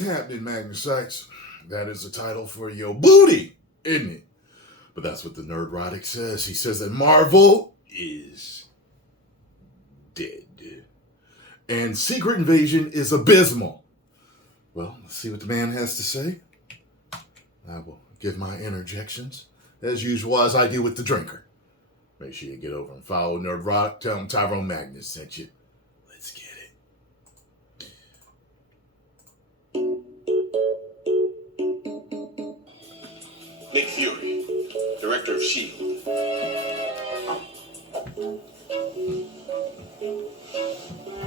is happening, Magnus? That is the title for your booty, isn't it? But that's what the nerdrotic says. He says that Marvel is dead. And Secret Invasion is abysmal. Well, let's see what the man has to say. I will give my interjections, as usual, as I do with the drinker. Make sure you get over and follow Nerdrotic. Tell him Tyrone Magnus sent you. Let's get it. Nick Fury, director of S.H.I.E.L.D.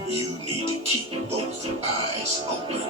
You need to keep both eyes open.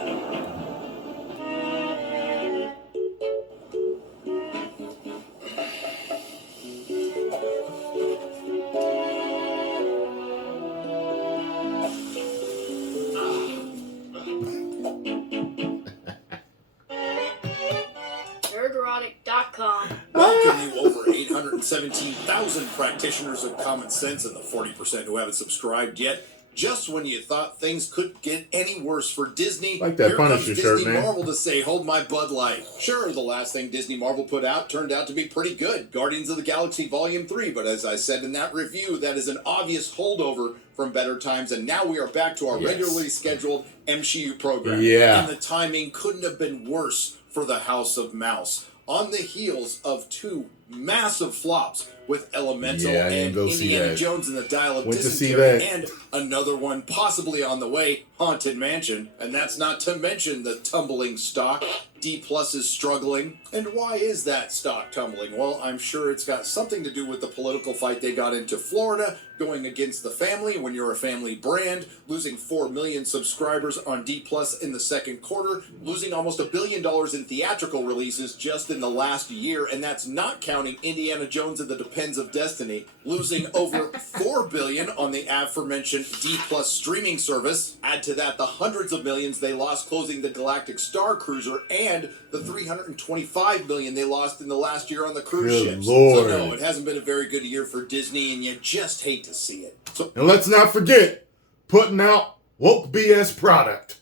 Nerdrotic.com. Welcome you over 817,000 practitioners of common sense and the 40% who haven't subscribed yet. Just when you thought things couldn't get any worse for Disney, Like that here comes Punisher Disney shirt, man. Marvel to say, hold my Bud Light. Sure, the last thing Disney Marvel put out turned out to be pretty good, Guardians of the Galaxy Volume 3, but as I said in that review, that is an obvious holdover from better times, and now we are back to our regularly scheduled MCU program. Yeah. And the timing couldn't have been worse for the House of Mouse. On the heels of two massive flops with Elemental Yeah, I didn't and go see Indiana that. Jones and the Dial of Went to see Dysentery, that. and another one possibly on the way, Haunted Mansion. And that's not to mention the tumbling stock. D Plus is struggling. And why is that stock tumbling? Well, I'm sure it's got something to do with the political fight they got into Florida, going against the family when you're a family brand, losing 4 million subscribers on D Plus in the second quarter, losing almost $1 billion in theatrical releases just in the last year, and that's not counting Indiana Jones and the Depends of Destiny, losing over $4 billion on the aforementioned D Plus streaming service. Add to that the hundreds of millions they lost closing the Galactic Star Cruiser and the $325 million they lost in the last year on the cruise Good ships. Lord. So no, it hasn't been a very good year for Disney, and you just hate to see it. So And let's not forget, putting out woke BS product.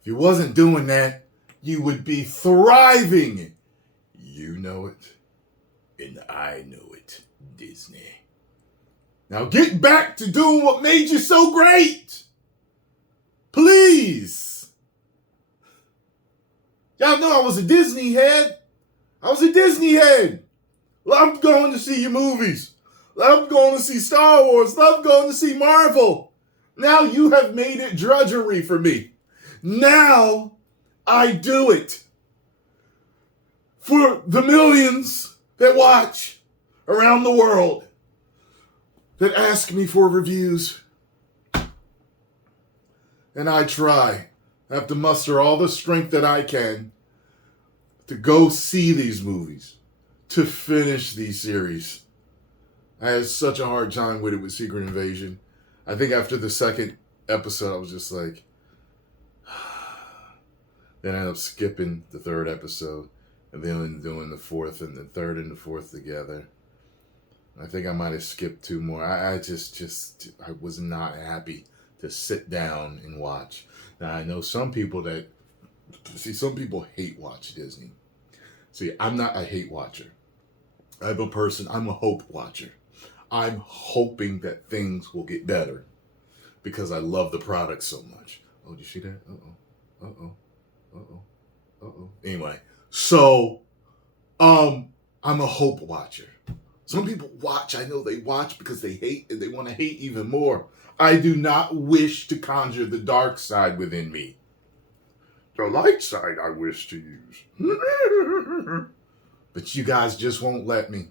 If you wasn't doing that, you would be thriving. You know it, and I know it, Disney. Now get back to doing what made you so great. Please. Y'all know I was a Disney head. I was a Disney head. Loved going to see your movies. Loved going to see Star Wars. Loved going to see Marvel. Now you have made it drudgery for me. Now I do it for the millions that watch around the world, that ask me for reviews. And I try. I have to muster all the strength that I can to go see these movies, to finish these series. I had such a hard time with it with Secret Invasion. I think after the second episode, I was just like, then I ended up skipping the third episode and then doing the fourth and the third and the fourth together. I think I might have skipped 2 more. I was not happy to sit down and watch. Now, I know some people hate watch Disney. See, I'm not a hate watcher. I'm a hope watcher. I'm hoping that things will get better because I love the product so much. Oh, did you see that? Uh-oh. Anyway, so, I'm a hope watcher. Some people watch, I know they watch because they hate and they want to hate even more. I do not wish to conjure the dark side within me. The light side I wish to use. But you guys just won't let me.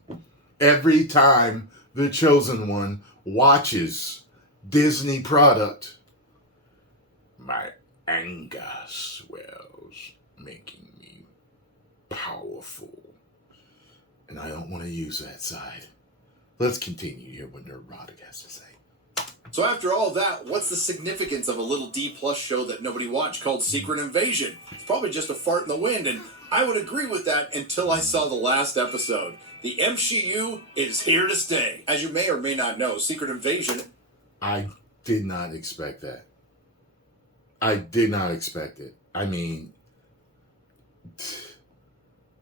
Every time the chosen one watches Disney product, my anger swells, making me powerful. And I don't want to use that side. Let's continue to hear what Nerdrotic has to say. So after all that, what's the significance of a little D Plus show that nobody watched called Secret Invasion? It's probably just a fart in the wind, and I would agree with that until I saw the last episode. The MCU is here to stay. As you may or may not know, Secret Invasion... I did not expect that. I did not expect it. I mean,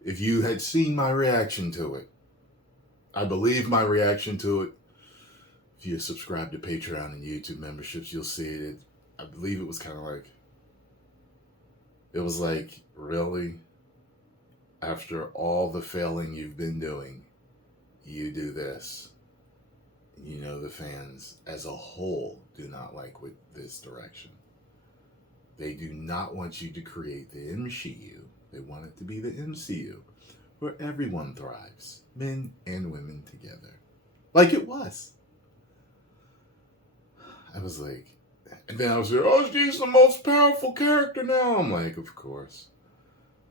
if you had seen my reaction to it, I believe my reaction to it, if you subscribe to Patreon and YouTube memberships, you'll see it. I believe it was kind of like, it was like, really? After all the failing you've been doing, you do this. You know, the fans as a whole do not like with this direction. They do not want you to create the MCU. They want it to be the MCU, where everyone thrives, men and women together. Like it was. I was like, and then I was like, oh, she's the most powerful character now. I'm like, of course.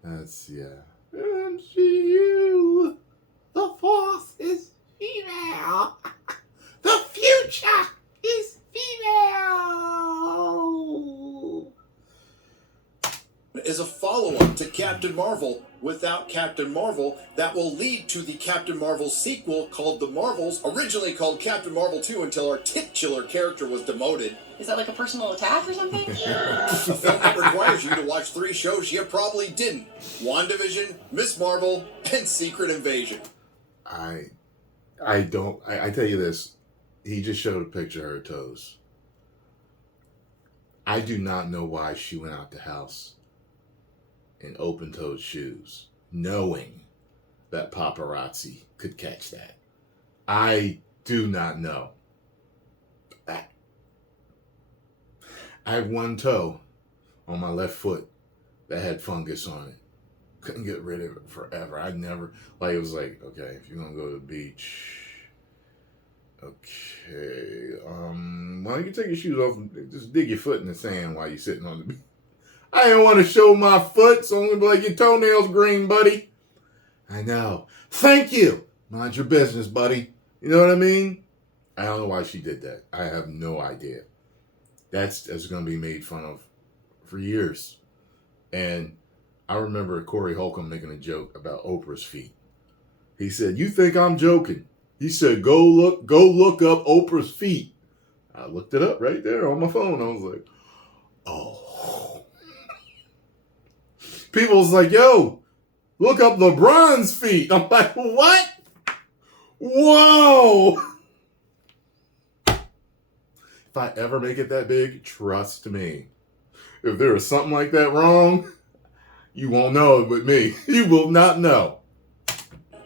That's, yeah. MCU. The Force is female. The future is female. Is a follow-up to Captain Marvel without Captain Marvel that will lead to the Captain Marvel sequel called The Marvels, originally called Captain Marvel 2 until our titular character was demoted. Is that like a personal attack or something? A film that requires you to watch 3 shows you probably didn't. WandaVision, Miss Marvel, and Secret Invasion. I tell you this, he just showed a picture of her toes. I do not know why she went out the house in open-toed shoes, knowing that paparazzi could catch that. I do not know. I had one toe on my left foot that had fungus on it. Couldn't get rid of it forever. I never, like, it was like, okay, if you're gonna go to the beach, okay, why don't you take your shoes off and just dig your foot in the sand while you're sitting on the beach? I didn't want to show my foot, so I'm going to be like, your toenail's green, buddy. I know. Thank you. Mind your business, buddy. You know what I mean? I don't know why she did that. I have no idea. That's going to be made fun of for years. And I remember Corey Holcomb making a joke about Oprah's feet. He said, you think I'm joking? He said, go look up Oprah's feet. I looked it up right there on my phone. I was like, oh. People was like, yo, look up LeBron's feet. I'm like, what? Whoa. If I ever make it that big, trust me. If there is something like that wrong, you won't know it with me. You will not know.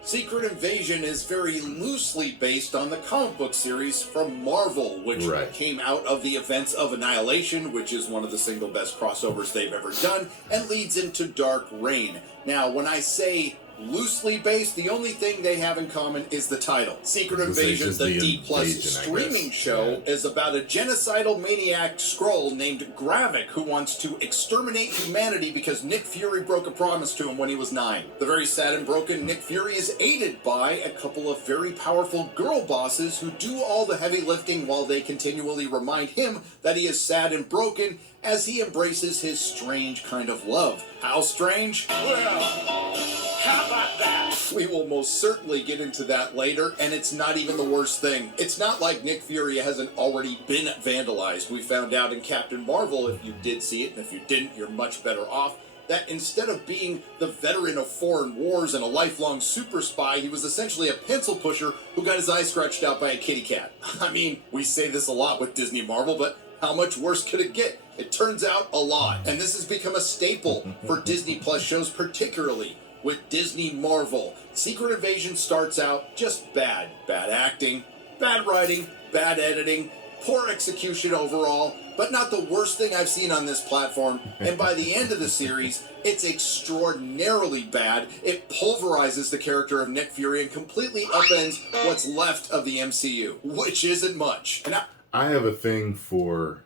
Secret Invasion is very loosely based on the comic book series from Marvel, which came out of the events of Annihilation, which is one of the single best crossovers they've ever done, and leads into Dark Reign. Now, when I say loosely based, the only thing they have in common is the title. Secret Invasion, the D+ streaming show, is about a genocidal maniac Skrull named Gravik who wants to exterminate humanity because Nick Fury broke a promise to him when he was 9. The very sad and broken Nick Fury is aided by a couple of very powerful girl bosses who do all the heavy lifting while they continually remind him that he is sad and broken as he embraces his strange kind of love. How strange? Well, how about that? We will most certainly get into that later, and it's not even the worst thing. It's not like Nick Fury hasn't already been vandalized. We found out in Captain Marvel, if you did see it, and if you didn't, you're much better off, that instead of being the veteran of foreign wars and a lifelong super spy, he was essentially a pencil pusher who got his eye scratched out by a kitty cat. I mean, we say this a lot with Disney Marvel, but how much worse could it get? It turns out a lot. And this has become a staple for Disney Plus shows, particularly with Disney Marvel. Secret Invasion starts out just bad. Bad acting, bad writing, bad editing, poor execution overall, but not the worst thing I've seen on this platform. And by the end of the series, it's extraordinarily bad. It pulverizes the character of Nick Fury and completely upends what's left of the MCU, which isn't much. And I have a thing for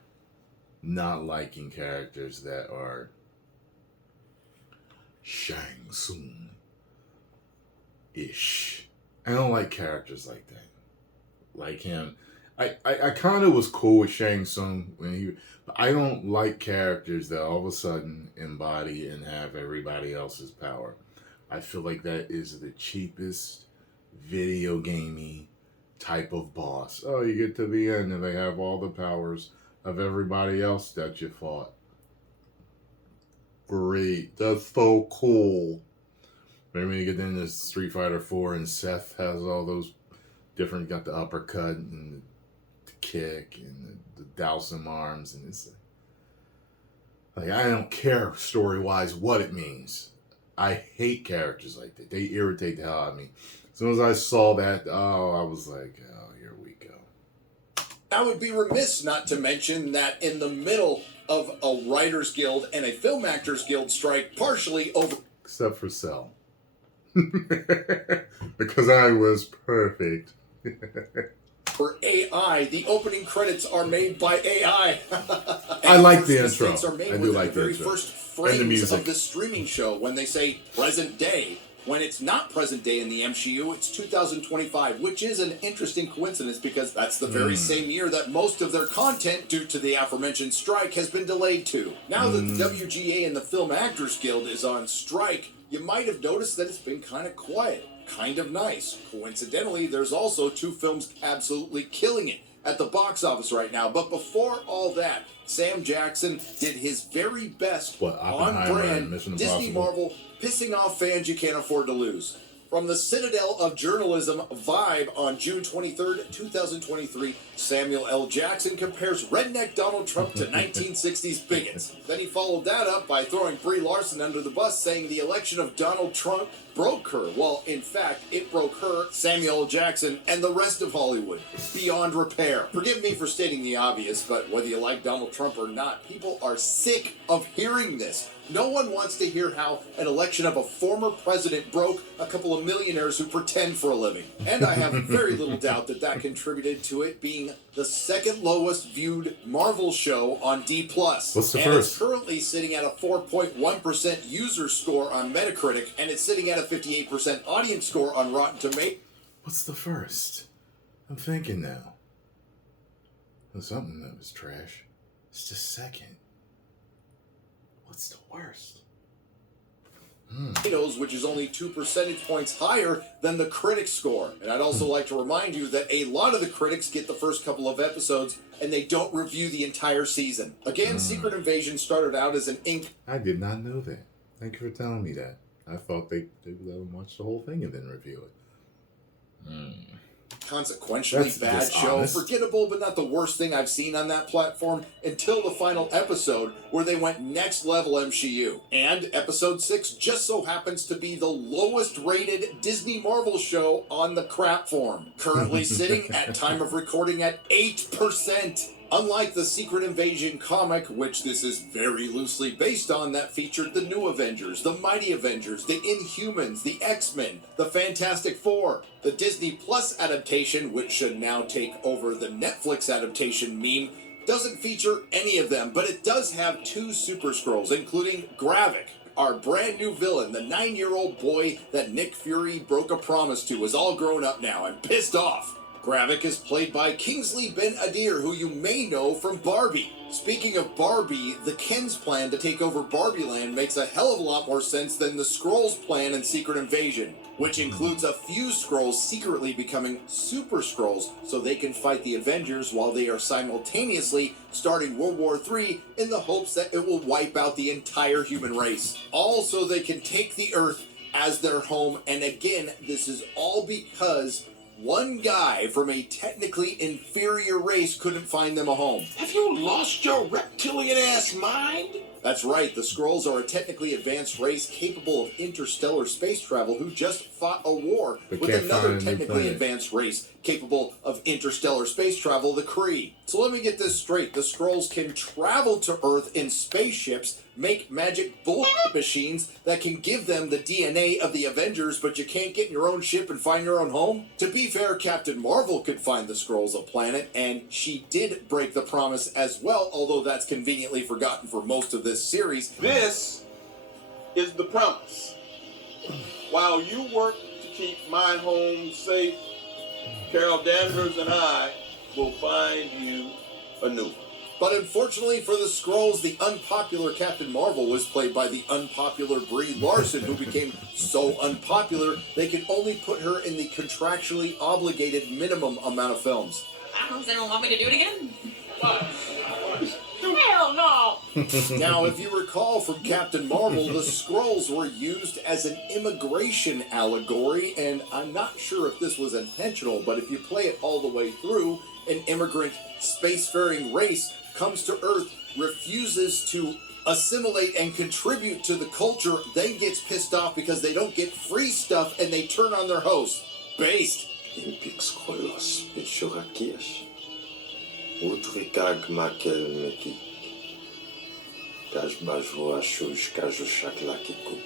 not liking characters that are Shang Tsung-ish. I don't like characters like that. Like him. I kind of was cool with Shang Tsung but I don't like characters that all of a sudden embody and have everybody else's power. I feel like that is the cheapest video gamey type of boss. Oh, you get to the end and they have all the powers of everybody else that you fought. great. That's so cool. Maybe when you get into Street Fighter 4 and Seth has all those different, got the uppercut and the kick and the Dowsum arms, and it's like, I don't care story-wise what it means. I hate characters like that. They irritate the hell out of me. As soon as I saw that, I was like, oh, here we go. I would be remiss not to mention that in the middle of a Writers Guild and a Film Actors Guild strike, partially over... Except for Cell. Because I was perfect. For AI, the opening credits are made by AI. I like the intro. Are made I do within like the very the intro. first And the frames music. of the streaming show when they say present day. When it's not present day in the MCU, it's 2025, which is an interesting coincidence because that's the very same year that most of their content, due to the aforementioned strike, has been delayed to. Now that the WGA and the Film Actors Guild is on strike, you might have noticed that it's been kind of quiet. Kind of nice. Coincidentally, there's also 2 films absolutely killing it at the box office right now. But before all that, Sam Jackson did his very best on Oppenheimer and brand Mission Disney Impossible? Marvel, pissing off fans you can't afford to lose. From the Citadel of Journalism Vibe on June 23rd, 2023, Samuel L. Jackson compares redneck Donald Trump to 1960s bigots. Then he followed that up by throwing Brie Larson under the bus, saying the election of Donald Trump broke her. Well, in fact, it broke her, Samuel L. Jackson, and the rest of Hollywood beyond repair. Forgive me for stating the obvious, but whether you like Donald Trump or not, people are sick of hearing this. No one wants to hear how an election of a former president broke a couple of millionaires who pretend for a living. And I have very little doubt that that contributed to it being the second lowest viewed Marvel show on D+. What's the and first? it's currently sitting at a 4.1% user score on Metacritic, and it's sitting at a 58% audience score on Rotten Tomatoes. What's the first? I'm thinking now. There's something that was trash. It's just second. What's the worst? Which is only 2 percentage points higher than the critic score. And I'd also like to remind you that a lot of the critics get the first couple of episodes and they don't review the entire season. Again, Secret Invasion started out as an I did not know that. Thank you for telling me that. I thought they let them watch the whole thing and then review it. consequentially That's bad show, dishonest. forgettable but not the worst thing I've seen on that platform until the final episode where they went next level MCU. And episode 6 just so happens to be the lowest rated Disney Marvel show on the crap form, currently sitting at time of recording at 8%. Unlike the Secret Invasion comic, which this is very loosely based on, that featured the New Avengers, the Mighty Avengers, the Inhumans, the X-Men, the Fantastic Four, the Disney Plus adaptation, which should now take over the Netflix adaptation meme, doesn't feature any of them, but it does have 2 Super Skrulls, including Gravik, our brand new villain, the 9-year-old boy that Nick Fury broke a promise to, is all grown up now and pissed off. Gravik is played by Kingsley Ben-Adir, who you may know from Barbie. Speaking of Barbie, the Kens' plan to take over Barbie Land makes a hell of a lot more sense than the Skrulls' plan in Secret Invasion, which includes a few Skrulls secretly becoming Super Skrulls so they can fight the Avengers while they are simultaneously starting World War III in the hopes that it will wipe out the entire human race. All so they can take the Earth as their home, and again, this is all because one guy from a technically inferior race couldn't find them a home. Have you lost your reptilian-ass mind? That's right, the Skrulls are a technically advanced race capable of interstellar space travel who just fought a war But with can't another find a new technically planet. advanced race capable of interstellar space travel, the Kree. So let me get this straight. The Skrulls can travel to Earth in spaceships, make magic bullshit machines that can give them the DNA of the Avengers, but you can't get in your own ship and find your own home? To be fair, Captain Marvel could find the Skrulls a planet, and she did break the promise as well, although that's conveniently forgotten for most of this series. This is the promise. While you work to keep my home safe, Carol Danvers and I will find you a new one. But unfortunately for the Skrulls, the unpopular Captain Marvel was played by the unpopular Brie Larson, who became so unpopular they could only put her in the contractually obligated minimum amount of films. I don't know, does anyone want me to do it again? What? Do Hell no! Now, if you recall from Captain Marvel, the Skrulls were used as an immigration allegory, and I'm not sure if this was intentional, but if you play it all the way through, an immigrant spacefaring race comes to Earth, refuses to assimilate and contribute to the culture, then gets pissed off because they don't get free stuff, and they turn on their host. Based. Impik skolos, pitsugakias. Utrikag makel meki. Das bajua shush kajo shaklakikuk.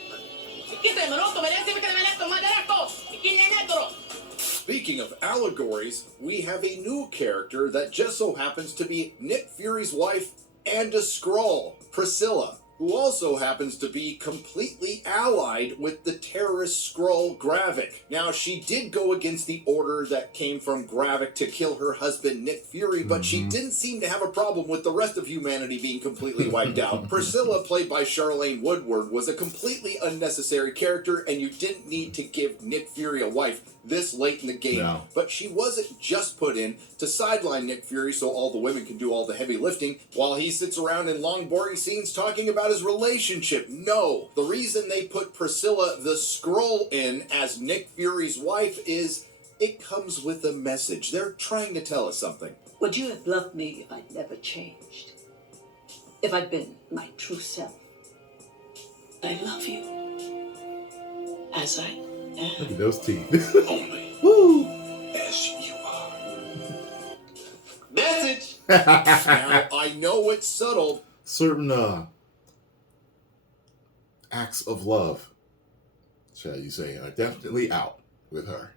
Speaking of allegories, we have a new character that just so happens to be Nick Fury's wife and a Skrull, Priscilla, who also happens to be completely allied with the terrorist Skrull Gravik. Now, she did go against the order that came from Gravik to kill her husband Nick Fury, but she didn't seem to have a problem with the rest of humanity being completely wiped out. Priscilla, played by Charlene Woodward, was a completely unnecessary character, and you didn't need to give Nick Fury a wife this late in the game. No. But she wasn't just put in to sideline Nick Fury so all the women can do all the heavy lifting while he sits around in long boring scenes talking about his relationship. No. The reason they put Priscilla the Skrull in as Nick Fury's wife is it comes with a message. They're trying to tell us something. Would you have loved me if I'd never changed? If I'd been my true self? I love you. As I am. Look at those teeth. Only Woo! as you are. Message. Now, I know it's subtle. Certain acts of love, shall you say, are definitely out with her.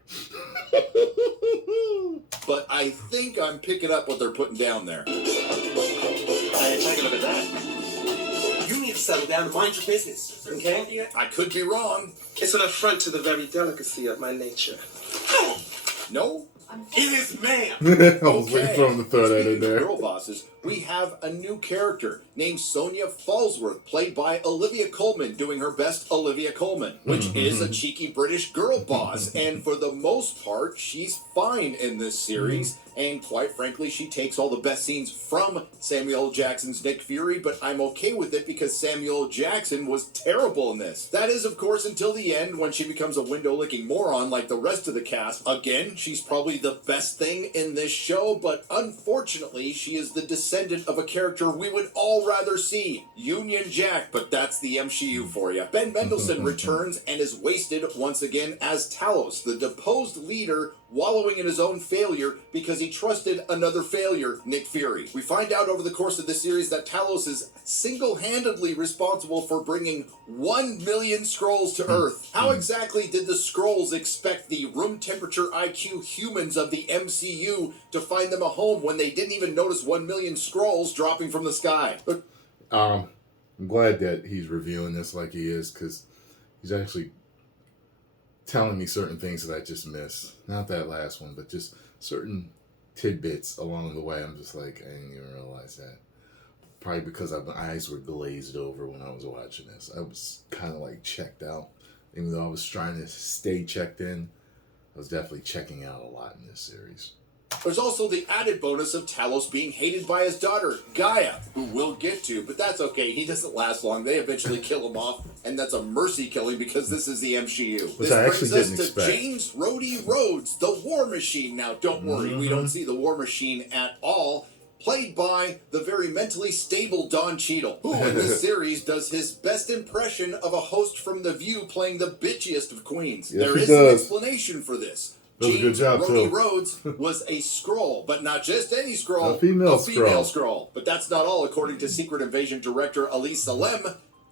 But I think I'm picking up what they're putting down there. Hey, take a look at that. You need to settle down and mind your business, okay? I could be wrong. It's an affront to the very delicacy of my nature. No? It is, ma'am. I was waiting for him to throw that in Speaking of there. girl bosses, we have a new character named Sonia Falsworth, played by Olivia Colman, doing her best Olivia Colman, which is a cheeky British girl boss. And for the most part, she's fine in this series. And quite frankly, she takes all the best scenes from Samuel L. Jackson's Nick Fury, but I'm okay with it because Samuel L. Jackson was terrible in this. That is, of course, until the end when she becomes a window-licking moron like the rest of the cast. Again, she's probably the best thing in this show, but unfortunately, she is the descendant of a character we would all rather see, Union Jack, but that's the MCU for you. Ben Mendelsohn returns and is wasted once again as Talos, the deposed leader wallowing in his own failure because he trusted another failure, Nick Fury. We find out over the course of this series that Talos is single-handedly responsible for bringing 1 million Skrulls to Earth. How exactly did the Skrulls expect the room temperature IQ humans of the MCU to find them a home when they didn't even notice 1 million Skrulls dropping from the sky? I'm glad that he's reviewing this like he is, because he's actually telling me certain things that I just missed. Not that last one, but just certain tidbits along the way. I'm just like, I didn't even realize that. Probably because my eyes were glazed over when I was watching this. I was kind of like checked out. Even though I was trying to stay checked in, I was definitely checking out a lot in this series. There's also the added bonus of Talos being hated by his daughter, Gaia, who we'll get to, but that's okay. He doesn't last long. They eventually kill him off, and that's a mercy killing because this is the MCU. Which this I actually brings us didn't to expect. James Rhodey Rhodes, the War Machine. Now, don't worry, we don't see the War Machine at all. Played by the very mentally stable Don Cheadle, who in this series does his best impression of a host from The View playing the bitchiest of queens. Yes, There he is an does. explanation for this. Does a good James job, Rhodey too. Rhodes was a Skrull, but not just any Skrull, A female Skrull. But that's not all. According to Secret Invasion director Elise Salem,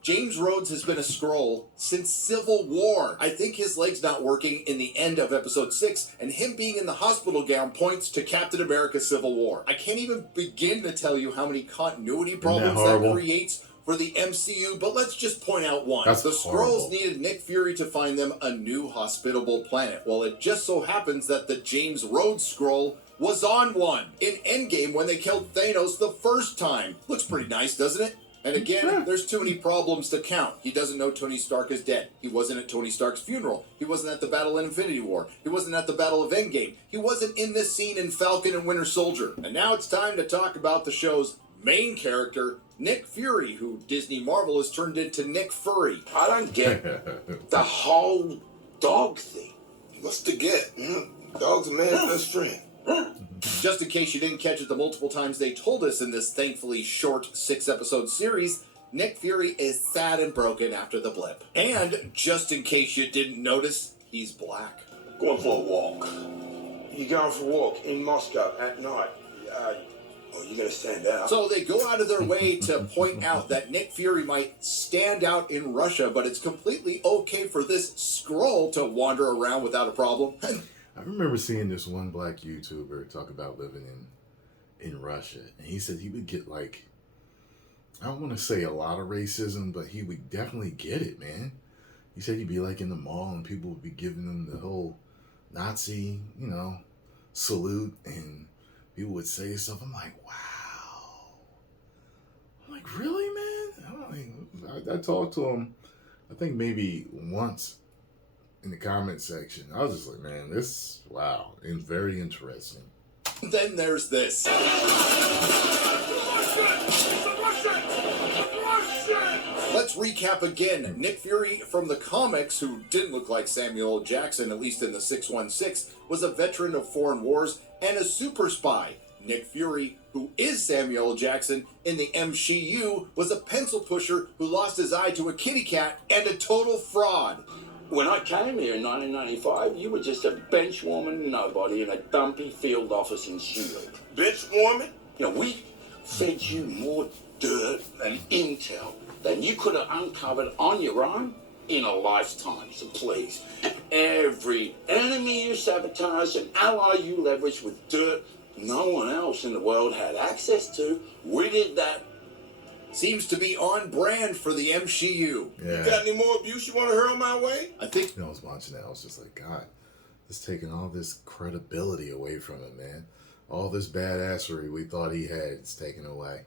James Rhodes has been a Skrull since Civil War. I think his leg's not working in the end of episode 6, and him being in the hospital gown points to Captain America Civil War. I can't even begin to tell you how many continuity problems that horrible? creates for the MCU, but let's just point out one. That's the horrible. Skrulls needed Nick Fury to find them a new hospitable planet. Well, it just so happens that the James Rhodes Skrull was on one in Endgame when they killed Thanos the first time. Looks pretty nice, doesn't it? And again, there's too many problems to count. He doesn't know Tony Stark is dead. He wasn't at Tony Stark's funeral. He wasn't at the battle in Infinity War. He wasn't at the Battle of Endgame. He wasn't in this scene in Falcon and Winter Soldier. And now it's time to talk about the show's main character, Nick Fury, who Disney Marvel has turned into Nick Furry. I don't get the whole dog thing. What's the get? Dog's a man's best friend. Just in case you didn't catch it the multiple times they told us in this thankfully short 6-episode series, Nick Fury is sad and broken after the blip. And just in case you didn't notice, he's black. Going for a walk. You going for a walk in Moscow at night? Oh, you gotta stand out. So they go out of their way to point out that Nick Fury might stand out in Russia, but it's completely okay for this Skrull to wander around without a problem. I remember seeing this one black YouTuber talk about living in Russia, and he said he would get, like, I don't want to say a lot of racism, but he would definitely get it, man. He said he'd be like in the mall and people would be giving him the whole Nazi, salute, and people would say stuff. I'm like, wow. I'm like, really, man? I talked to him, I think maybe once in the comment section. I was just like, man, wow, it's very interesting. Then there's this. Let's recap again. Nick Fury from the comics, who didn't look like Samuel L. Jackson, at least in the 616, was a veteran of foreign wars and a super spy. Nick Fury, who is Samuel L. Jackson in the MCU, was a pencil pusher who lost his eye to a kitty cat and a total fraud. When I came here in 1995, you were just a bench warming nobody in a dumpy field office in Shield. Bench warming? We fed you more dirt and intel than you could have uncovered on your own in a lifetime. So please, every enemy you sabotaged and ally you leveraged with dirt no one else in the world had access to, we did that. Seems to be on brand for the MCU. Yeah. You got any more abuse you want to hurl my way? I think I was watching that. I was just like, God, it's taking all this credibility away from him, man. All this badassery we thought he had, it's taken away.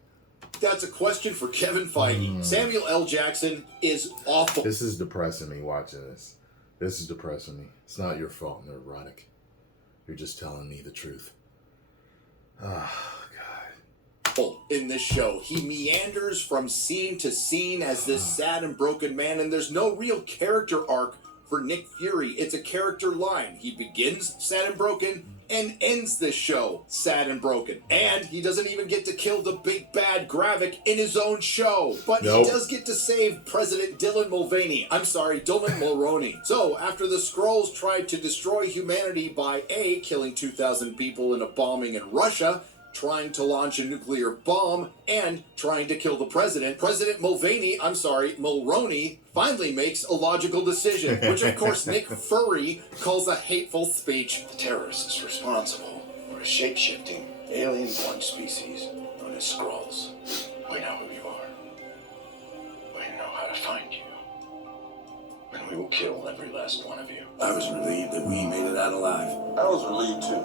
that's a question for Kevin Feige. Samuel L. Jackson is awful. This is depressing me watching this. This is depressing me. It's not your fault, nerdrotic. You're just telling me the truth. Oh, God. In this show, he meanders from scene to scene as this sad and broken man, and there's no real character arc for Nick Fury. It's a character line. He begins sad and broken and ends this show sad and broken. And he doesn't even get to kill the big bad Gravik in his own show. But Nope. he does get to save President Dylan Mulroney. So, after the Skrulls tried to destroy humanity by A, killing 2,000 people in a bombing in Russia, trying to launch a nuclear bomb, and trying to kill the president, President Mulroney finally makes a logical decision, which of course Nick Fury calls a hateful speech. The terrorist is responsible for a shape-shifting, alien-born species known as Skrulls. We know who you are. We know how to find you. And we will kill every last one of you. I was relieved that we made it out alive. I was relieved too,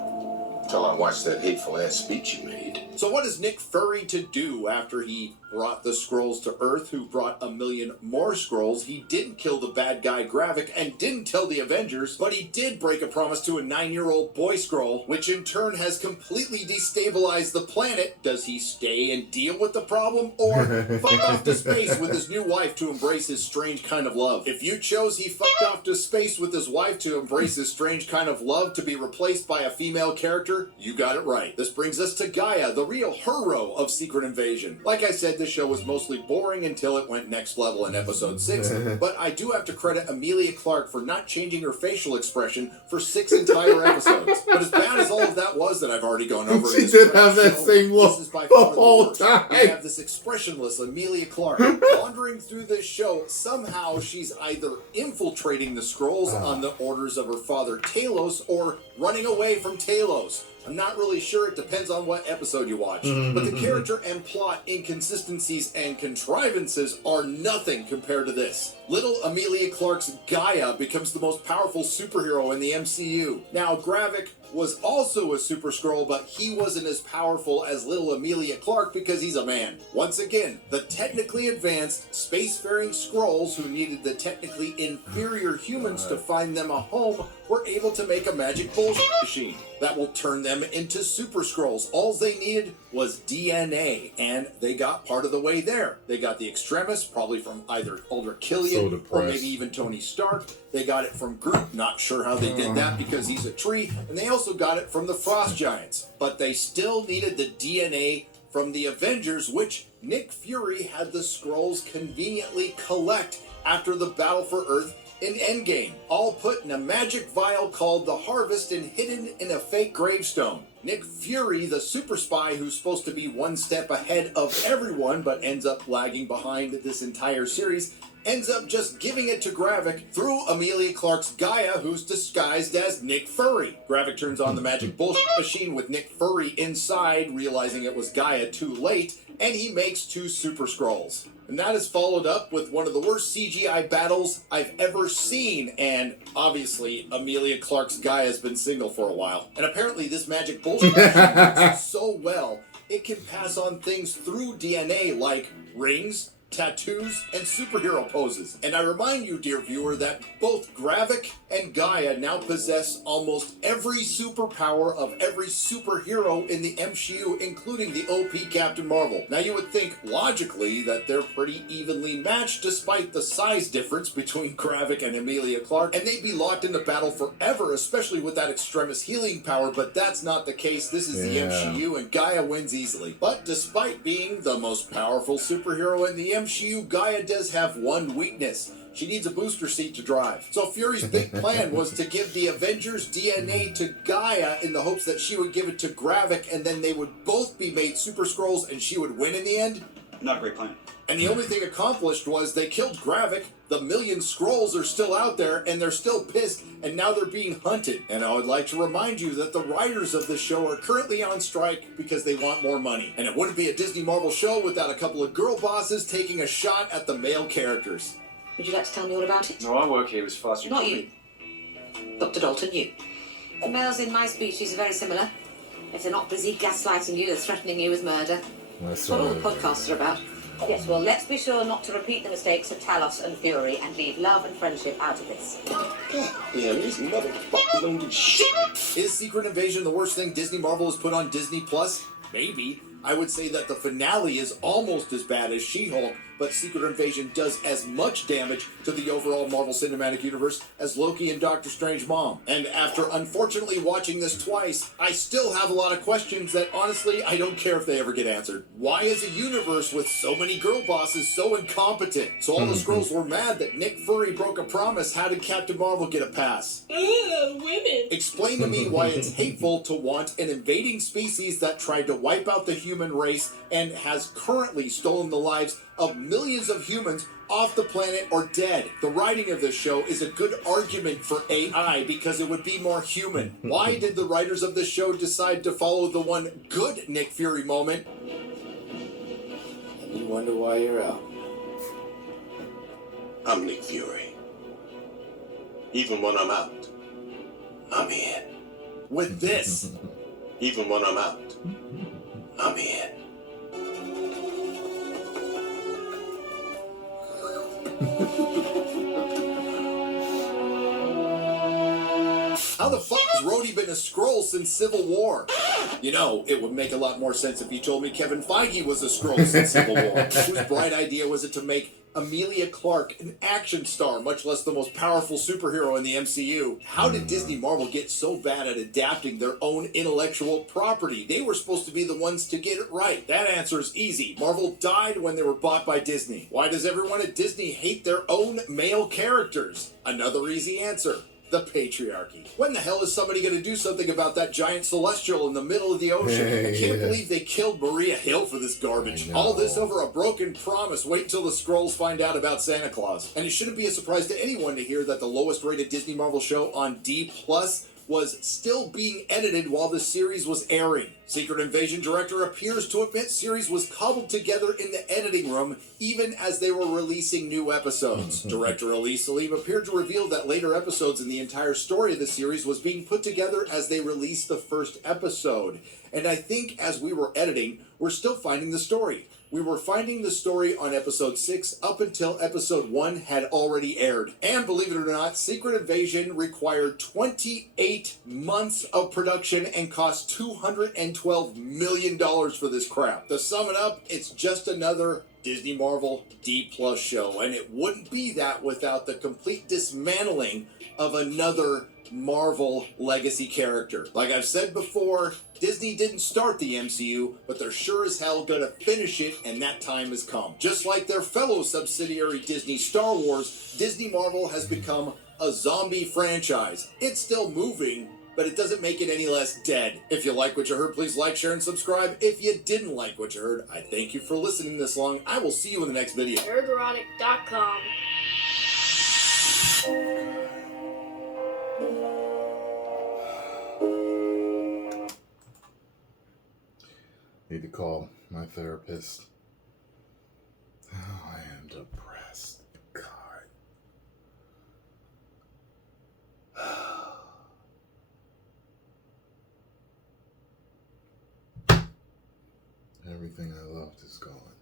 until I watched that hateful-ass speech you made. So what is Nick Fury to do after he brought the Skrulls to Earth, who brought 1 million more Skrulls? He didn't kill the bad guy Gravik and didn't tell the Avengers, but he did break a promise to a 9-year-old boy Skrull, which in turn has completely destabilized the planet. Does he stay and deal with the problem, or fuck off to space with his new wife to embrace his strange kind of love? If you chose he fucked off to space with his wife to embrace his strange kind of love to be replaced by a female character, you got it right. This brings us to Gaia, the real hero of Secret Invasion. Like I said, this show was mostly boring until it went next level in episode 6, but I do have to credit Emilia Clarke for not changing her facial expression for 6 entire episodes. But as bad as all of that was that I've already gone over, She did have that show, same look this is by the far whole worst. time. We have this expressionless Emilia Clarke wandering through this show. Somehow she's either infiltrating the Skrulls on the orders of her father Talos, or running away from Talos. I'm not really sure, it depends on what episode you watch. But the character and plot inconsistencies and contrivances are nothing compared to this. Little Emilia Clarke's Gaia becomes the most powerful superhero in the MCU. Now, Gravik, was also a Super Skrull, but he wasn't as powerful as little Amelia Clark because he's a man. Once again, the technically advanced, spacefaring Skrulls who needed the technically inferior humans to find them a home were able to make a magic bullshit machine that will turn them into Super Skrulls. All they needed was DNA, and they got part of the way there. They got the Extremis, probably from either Ultra Killian or maybe even Tony Stark. They got it from Groot, not sure how they did that because he's a tree, and they also got it from the Frost Giants. But they still needed the DNA from the Avengers, which Nick Fury had the Skrulls conveniently collect after the Battle for Earth in Endgame, all put in a magic vial called the Harvest and hidden in a fake gravestone. Nick Fury, the super spy who's supposed to be one step ahead of everyone but ends up lagging behind this entire series, ends up just giving it to Gravik through Amelia Clark's Gaia, who's disguised as Nick Fury. Gravik turns on the magic bullshit machine with Nick Fury inside, realizing it was Gaia too late, and he makes 2 Super Skrulls. And that is followed up with one of the worst CGI battles I've ever seen, and obviously Amelia Clark's Gaia has been single for a while. And apparently this magic bullshit works so well, it can pass on things through DNA like rings, tattoos, and superhero poses. And I remind you, dear viewer, that both Gravik and Gaia now possess almost every superpower of every superhero in the MCU, including the OP Captain Marvel. Now you would think, logically, that they're pretty evenly matched despite the size difference between Gravik and Amelia Clark, and they'd be locked into battle forever, especially with that Extremis healing power, but that's not the case. This is the MCU, and Gaia wins easily. But despite being the most powerful superhero in the MCU, Gaia does have one weakness. She needs a booster seat to drive. So Fury's big plan was to give the Avengers DNA to Gaia in the hopes that she would give it to Gravik and then they would both be made Super Skrulls and she would win in the end. Not a great plan. And the only thing accomplished was they killed Gravik, the million Skrulls are still out there, and they're still pissed, and now they're being hunted. And I would like to remind you that the writers of the show are currently on strike because they want more money. And it wouldn't be a Disney Marvel show without a couple of girl bosses taking a shot at the male characters. Would you like to tell me all about it? No, I work here as fast as you Not can you. Dr. Dalton, you. The males in my species are very similar. If they're not busy gaslighting you, they're threatening you with murder. That's what all the podcasts are about. Yes, well, let's be sure not to repeat the mistakes of Talos and Fury and leave love and friendship out of this. Yeah, these motherfuckers don't do shit. Is Secret Invasion the worst thing Disney Marvel has put on Disney Plus? Maybe. I would say that the finale is almost as bad as She-Hulk, but Secret Invasion does as much damage to the overall Marvel Cinematic Universe as Loki and Doctor Strange Mom. And after unfortunately watching this twice, I still have a lot of questions that honestly I don't care if they ever get answered. Why is a universe with so many girl bosses so incompetent? So all the Skrulls were mad that Nick Fury broke a promise. How did Captain Marvel get a pass? Women. Explain to me why it's hateful to want an invading species that tried to wipe out the human race and has currently stolen the lives of millions of humans off the planet or dead. The writing of this show is a good argument for AI because it would be more human. Why did the writers of this show decide to follow the one good Nick Fury moment? And you wonder why you're out. I'm Nick Fury. Even when I'm out, I'm in. With this. Even when I'm out, I'm in. How the fuck has Rhodey been a Skrull since Civil War? You know, it would make a lot more sense if you told me Kevin Feige was a Skrull since Civil War. Whose bright idea was it to make Amelia Clark an action star, much less the most powerful superhero in the MCU? How did Disney Marvel get so bad at adapting their own intellectual property? They were supposed to be the ones to get it right. That answer is easy. Marvel died when they were bought by Disney. Why does everyone at Disney hate their own male characters? Another easy answer. The patriarchy. When the hell is somebody going to do something about that giant celestial in the middle of the ocean? I can't believe they killed Maria Hill for this garbage. All this over a broken promise. Wait till the Skrulls find out about Santa Claus. And it shouldn't be a surprise to anyone to hear that the lowest rated Disney Marvel show on D+ was still being edited while the series was airing. Secret Invasion director appears to admit series was cobbled together in the editing room even as they were releasing new episodes. Director Elise Salim appeared to reveal that later episodes in the entire story of the series was being put together as they released the first episode. And I think as we were editing, we're still finding the story. We were finding the story on episode 6 up until episode 1 had already aired. And believe it or not, Secret Invasion required 28 months of production and cost $212 million for this crap. To sum it up, it's just another Disney Marvel D+ show, and it wouldn't be that without the complete dismantling of another Marvel legacy character. Like I've said before, Disney didn't start the MCU, but they're sure as hell gonna finish it, and that time has come. Just like their fellow subsidiary Disney Star Wars, Disney Marvel has become a zombie franchise. It's still moving, but it doesn't make it any less dead. If you like what you heard, please like, share, and subscribe. If you didn't like what you heard, I thank you for listening this long. I will see you in the next video. nerdrotic.com. Need to call my therapist. Oh, I am depressed. God. Everything I loved is gone.